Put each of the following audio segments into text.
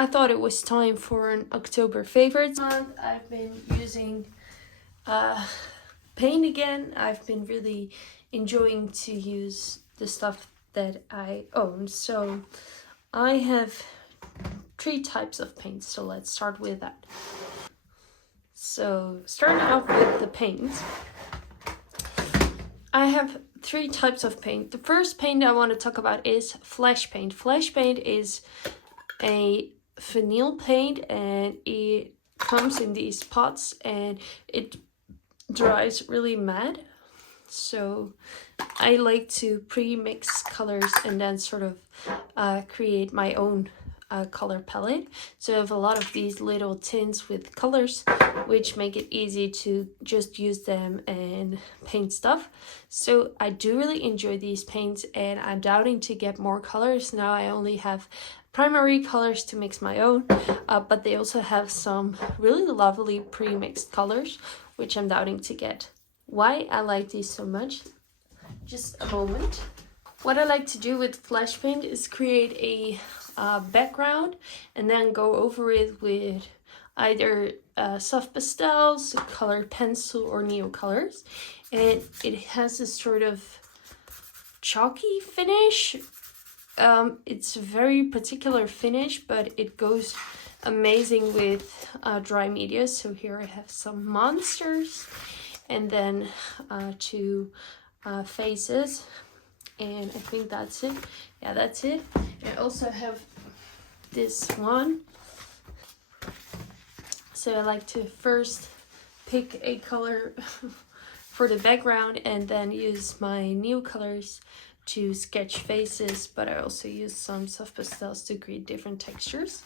I thought it was time for an October favorite month. I've been using paint again. I've been really enjoying to use the stuff that I own. So I have 3 types of paint, so let's start with that. So starting off with the paint, I have 3 types of paint. The first paint I want to talk about is flash paint. Flash paint is a vinyl paint, and it comes in these pots and it dries really matte. So I like to pre-mix colors and then sort of create my own color palette. So I have a lot of these little tins with colors, which make it easy to just use them and paint stuff. So I do really enjoy these paints, and I'm doubting to get more colors. Now I only have primary colors to mix my own, but they also have some really lovely pre-mixed colors, which I'm doubting to get. Why I like these so much? Just a moment. What I like to do with flash paint is create a background and then go over it with either soft pastels, colored pencil, or neocolors. And it has this sort of chalky finish. It's a very particular finish, but it goes amazing with dry media. So here I have some monsters, and then 2 faces, and I think that's it. Yeah, that's it. I also have this one. So I like to first pick a color for the background and then use my new colors to sketch faces, but I also use some soft pastels to create different textures.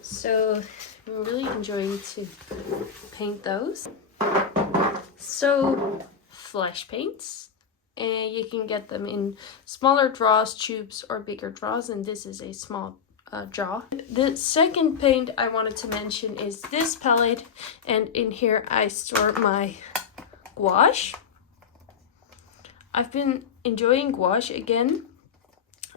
So I'm really enjoying to paint those. So flash paints, and you can get them in smaller draws, tubes, or bigger draws, and this is a small jar. The second paint I wanted to mention is this palette, and in here I store my gouache. I've been enjoying gouache again,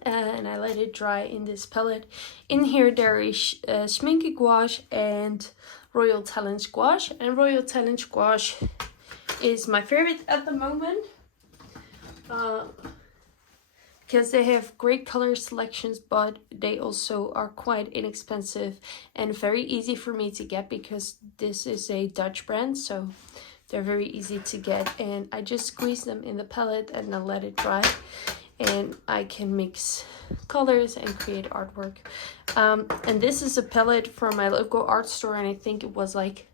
and I let it dry in this palette. In here there is Schminke gouache and Royal Talent gouache, and Royal Talent gouache is my favorite at the moment because they have great color selections, but they also are quite inexpensive and very easy for me to get because this is a Dutch brand, so they're very easy to get. And I just squeeze them in the palette and then let it dry, and I can mix colors and create artwork. And this is a palette from my local art store, and I think it was like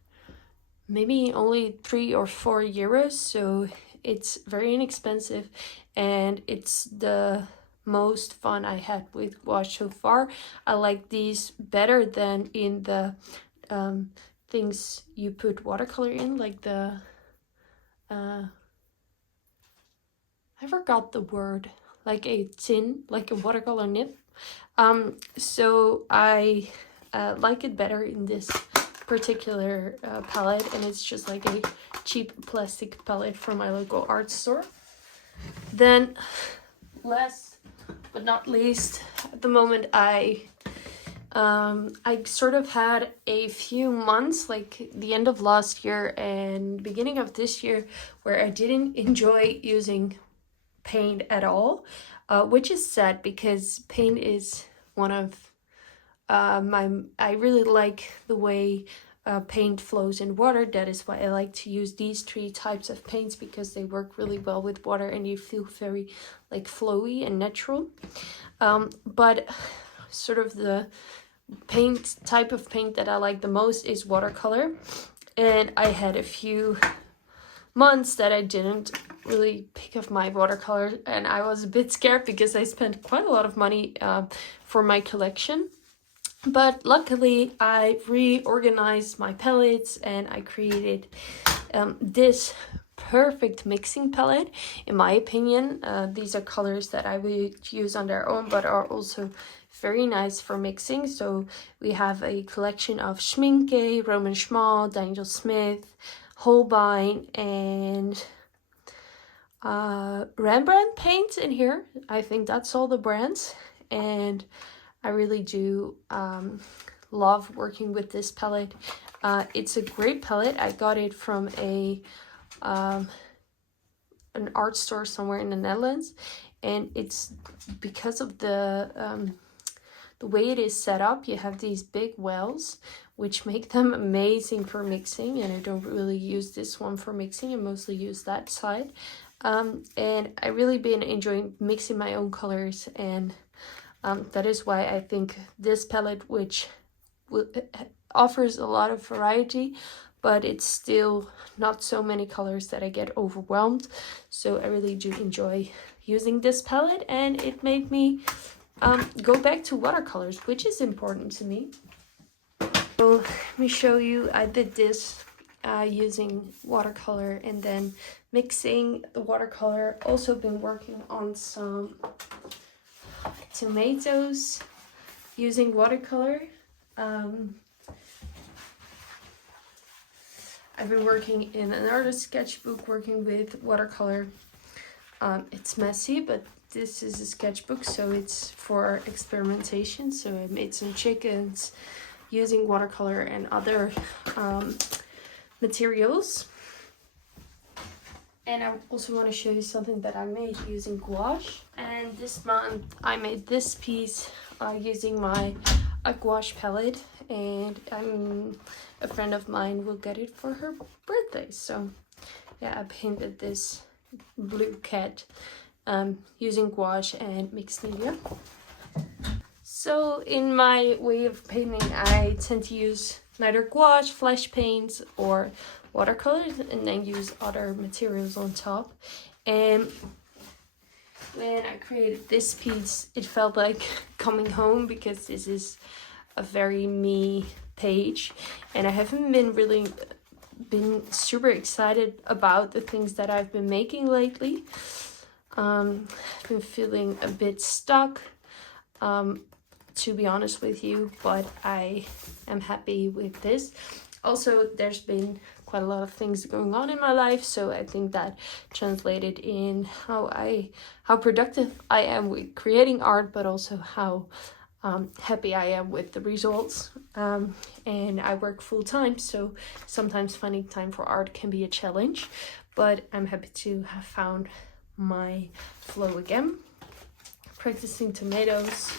maybe only 3 or 4 euros, so it's very inexpensive, and it's the most fun I had with gouache so far. I like these better than in the things you put watercolor in, like the I forgot the word, like a tin, like a watercolor nib. So I like it better in this particular palette, and it's just like a cheap plastic palette from my local art store. Then last but not least, at the moment I sort of had a few months, like the end of last year and beginning of this year, where I didn't enjoy using paint at all, which is sad because paint is one of I really like the way paint flows in water. That is why I like to use these 3 types of paints, because they work really well with water and you feel very like flowy and natural. But sort of the type of paint that I like the most is watercolor, and I had a few months that I didn't really pick up my watercolor, and I was a bit scared because I spent quite a lot of money for my collection. But luckily I reorganized my palettes and I created this perfect mixing palette. In my opinion, these are colors that I would use on their own, but are also very nice for mixing. So we have a collection of Schminke, Roman Schmal, Daniel Smith, Holbein, and Rembrandt paints in here. I think that's all the brands, and I really do love working with this palette. It's a great palette. I got it from an art store somewhere in the Netherlands, and it's because of the way it is set up. You have these big wells, which make them amazing for mixing, and I don't really use this one for mixing. I mostly use that side. And I really been enjoying mixing my own colors, and that is why I think this palette, which offers a lot of variety, but it's still not so many colors that I get overwhelmed. So I really do enjoy using this palette, and it made me go back to watercolors, which is important to me. So let me show you. I did this using watercolor and then mixing the watercolor. Also been working on some tomatoes using watercolor. I've been working in another sketchbook working with watercolor. It's messy, but this is a sketchbook, so it's for experimentation. So I made some chickens using watercolor and other materials. And I also want to show you something that I made using gouache. And this month I made this piece using my gouache palette, and a friend of mine will get it for her birthday. So yeah, I painted this blue cat using gouache and mixed media. So in my way of painting, I tend to use neither gouache, flash paints, or watercolors, and then use other materials on top. And when I created this piece, it felt like coming home, because this is a very me page, and I haven't been super excited about the things that I've been making lately. I've been feeling a bit stuck, to be honest with you, but I am happy with this. Also, there's been quite a lot of things going on in my life, so I think that translated in how productive I am with creating art, but also how happy I am with the results. And I work full-time, so sometimes finding time for art can be a challenge, but I'm happy to have found my flow again. Practicing tomatoes.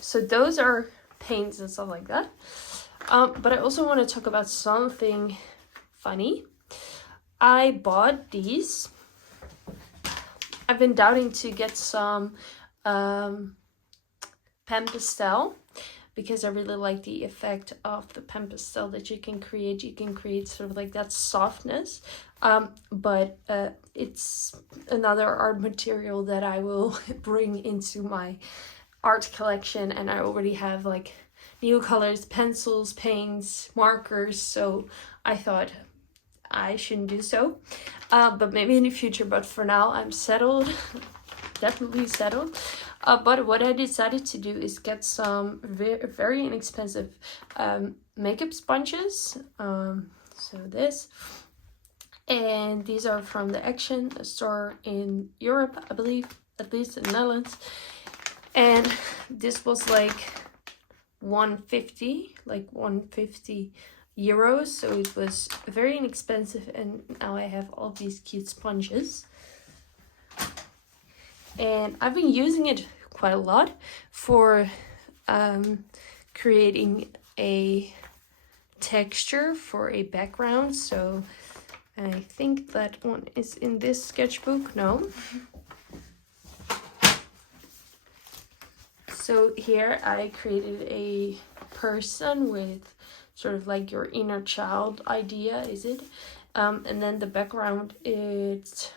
So those are paints and stuff like that. But I also want to talk about something funny. I bought these. I've been doubting to get some pen pastel, because I really like the effect of the pen pastel that you can create. You can create sort of like that softness, but it's another art material that I will bring into my art collection, and I already have like new colors, pencils, paints, markers, so I thought I shouldn't do so, but maybe in the future. But for now, I'm settled. Definitely settled. But what I decided to do is get some very inexpensive makeup sponges. So this, and these are from the Action, a store in Europe, I believe, at least in the Netherlands. And this was like 150 euros, so it was very inexpensive, and now I have all these cute sponges. And I've been using it quite a lot for creating a texture for a background. So I think that one is in this sketchbook. No. So here I created a person with sort of like your inner child idea, is it? And then the background, it's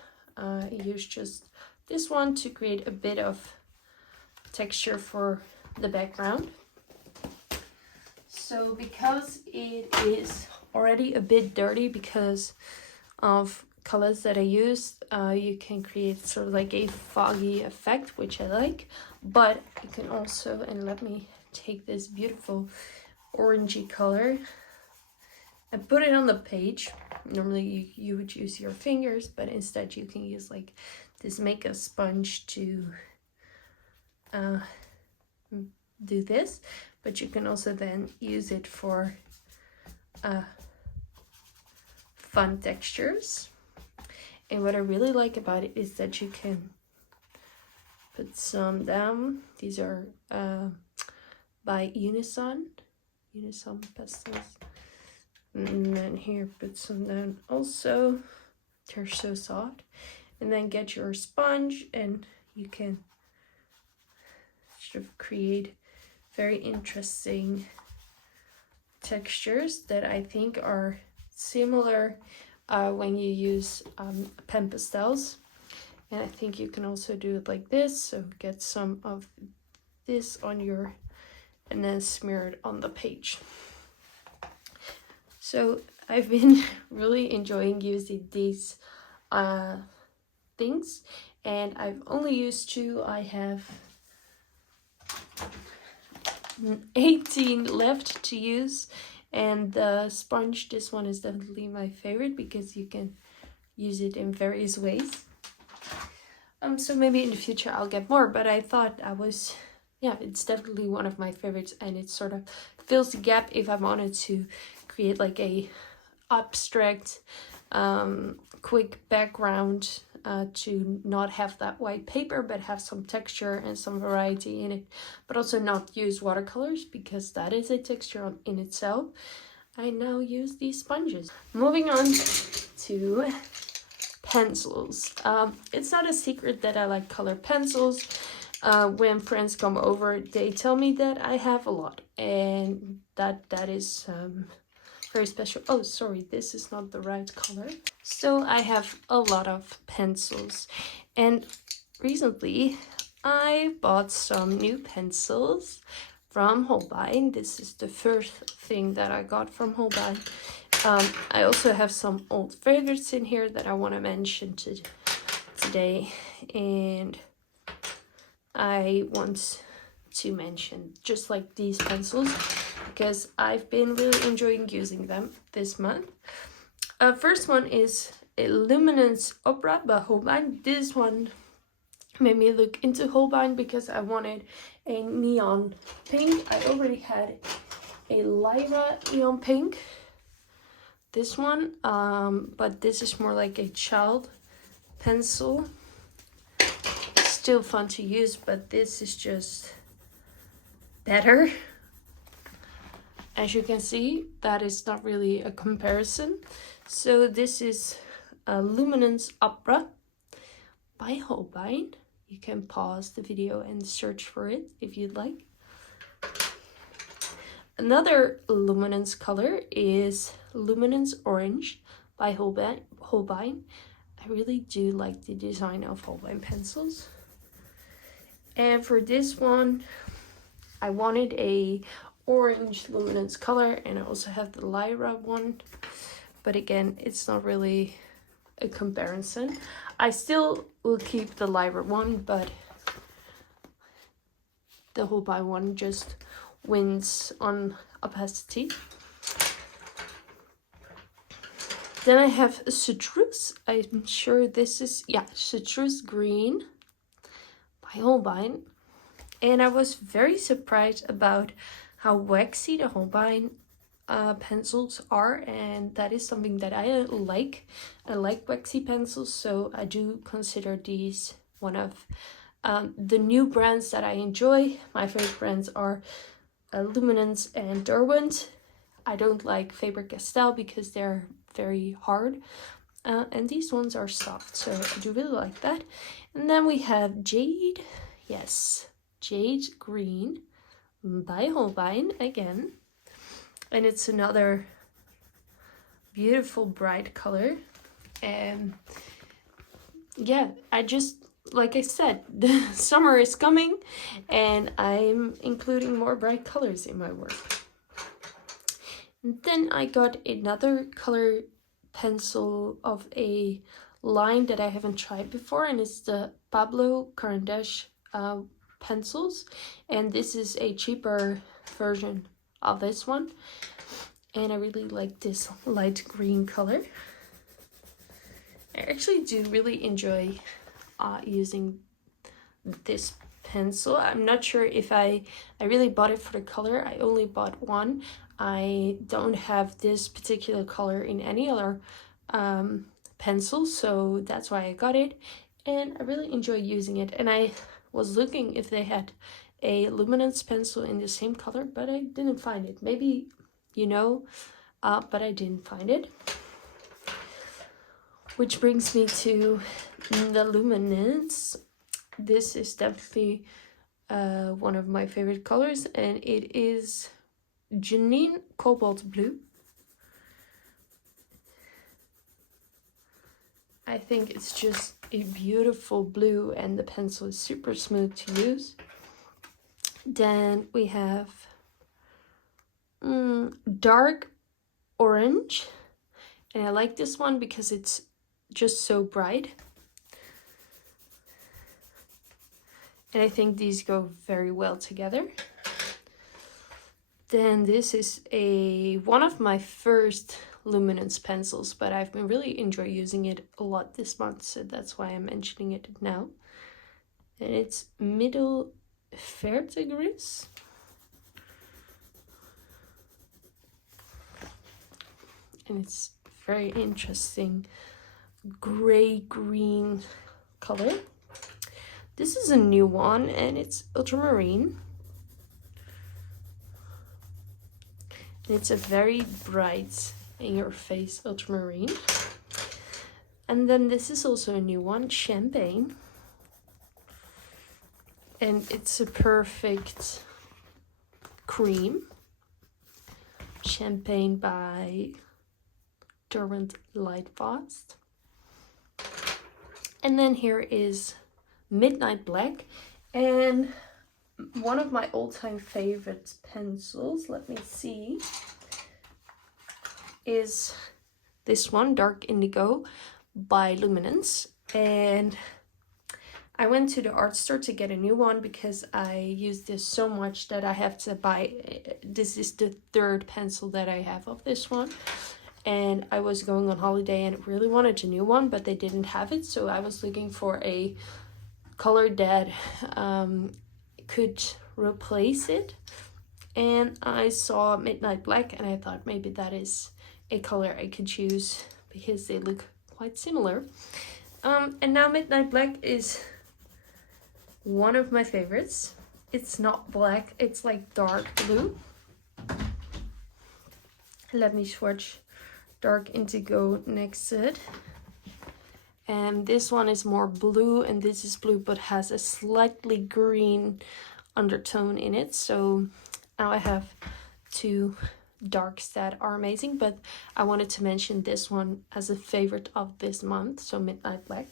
used just this one to create a bit of texture for the background. So because it is already a bit dirty because of colors that I used, you can create sort of like a foggy effect, which I like. But you can also, and let me take this beautiful orangey color and put it on the page. Normally you would use your fingers, but instead you can use like this makeup sponge to do this. but you can also then use it for fun textures. And what I really like about it is that you can put some down. These are by Unison pastels. And then here, put some down also. They're so soft. And then get your sponge and you can sort of create very interesting textures that I think are similar when you use pen pastels. And I think you can also do it like this. So get some of this on your, and then smear it on the page. So I've been really enjoying using these things, and I've only used 2. I have 18 left to use, and the sponge, this one is definitely my favorite because you can use it in various ways. So maybe in the future I'll get more, but I thought it's definitely one of my favorites, and it sort of fills the gap if I wanted to create like a abstract quick background to not have that white paper but have some texture and some variety in it, but also not use watercolors because that is a texture in itself. I now use these sponges. Moving on to pencils. It's not a secret that I like colored pencils. When friends come over, they tell me that I have a lot, and that is very special. Oh, sorry, this is not the right color. So I have a lot of pencils, and recently I bought some new pencils from Holbein. This is the first thing that I got from Holbein. I also have some old favorites in here that I want to mention today, and I want to mention just like these pencils because I've been really enjoying using them this month. First one is Luminance Opera by Holbein. This one made me look into Holbein because I wanted a neon pink. I already had a Lyra neon pink, this one, but this is more like a child pencil. Still fun to use, but this is just better. As you can see, that is not really a comparison. So this is a Luminance Opera by Holbein. You can pause the video and search for it if you'd like. Another luminance color is Luminance Orange by Holbein. I really do like the design of Holbein pencils. And for this one, I wanted a orange luminance color, and I also have the Lyra one. But again, it's not really a comparison. I still will keep the Lyra one, but the Holbein one just wins on opacity. Then I have Citrus. I'm sure this is, Citrus Green by Holbein. And I was very surprised about how waxy the Holbein pencils are, and that is something that I like. I like waxy pencils, so I do consider these one of the new brands that I enjoy. My favorite brands are Luminance and Derwent. I don't like Faber-Castell because they're very hard, and these ones are soft, so I do really like that. And then we have Jade, Jade Green by Holbein again, and it's another beautiful bright color. And I just, like I said, the summer is coming and I'm including more bright colors in my work. And then I got another color pencil of a line that I haven't tried before, and it's the Pablo Carandache pencils, and this is a cheaper version of this one, and I really like this light green color. I actually do really enjoy using this pencil. I'm not sure if I really bought it for the color. I only bought one. I don't have this particular color in any other pencil, so that's why I got it, and I really enjoy using it. And I was looking if they had a luminance pencil in the same color, but I didn't find it. Maybe you know, but I didn't find it. Which brings me to the luminance. This is definitely one of my favorite colors, and it is Janine Cobalt Blue. I think it's just a beautiful blue, and the pencil is super smooth to use. Then we have dark orange, and I like this one because it's just so bright, and I think these go very well together. Then this is one of my first luminance pencils, but I've been really enjoying using it a lot this month, so that's why I'm mentioning it now. And it's Middle Vertigris. And it's very interesting gray-green color. This is a new one, and it's ultramarine. And it's a very bright, in-your-face ultramarine. And then this is also a new one, Champagne. And it's a perfect cream. Champagne by Derwent Lightfast. And then here is Midnight Black, and one of my all-time favorite pencils, let me see, is this one, Dark Indigo by Luminance. And I went to the art store to get a new one because I use this so much that I have to buy. This is the third pencil that I have of this one. And I was going on holiday and really wanted a new one, but they didn't have it. So I was looking for a color that could replace it. And I saw Midnight Black, and I thought maybe that is a color I could choose because they look quite similar. And now Midnight Black is one of my favorites. It's not black, it's like dark blue. Let me swatch Dark Indigo next to it. And this one is more blue, and this is blue but has a slightly green undertone in it. So now I have two darks that are amazing, but I wanted to mention this one as a favorite of this month, so Midnight Black.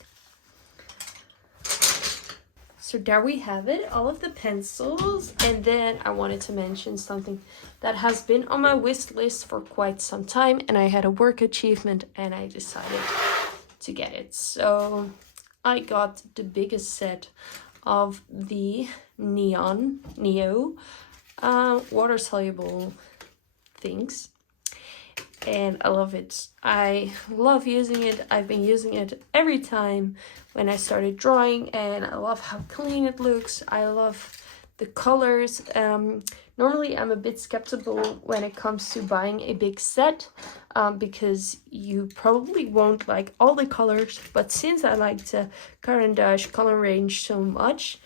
So there we have it, all of the pencils. And then I wanted to mention something that has been on my wish list for quite some time, and I had a work achievement and I decided to get it. So I got the biggest set of the Neo water soluble things, and I love it. I love using it. I've been using it every time when I started drawing, and I love how clean it looks. I love the colors. Normally I'm a bit skeptical when it comes to buying a big set, because you probably won't like all the colors, but since I like the Caran d'Ache color range so much,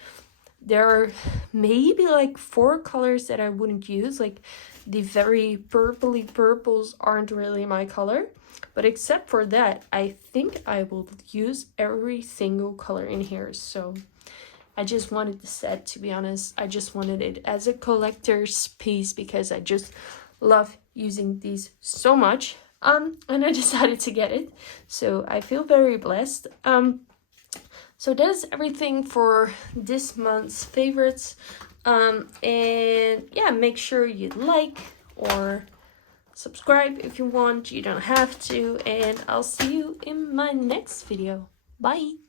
there are maybe like 4 colors that I wouldn't use. Like the very purpley purples aren't really my color, but except for that, I think I will use every single color in here. So I just wanted the set, to be honest. I just wanted it as a collector's piece because I just love using these so much. And I decided to get it. So I feel very blessed. So that's everything for this month's favorites. And yeah, make sure you like or subscribe if you want. You don't have to. And I'll see you in my next video. Bye.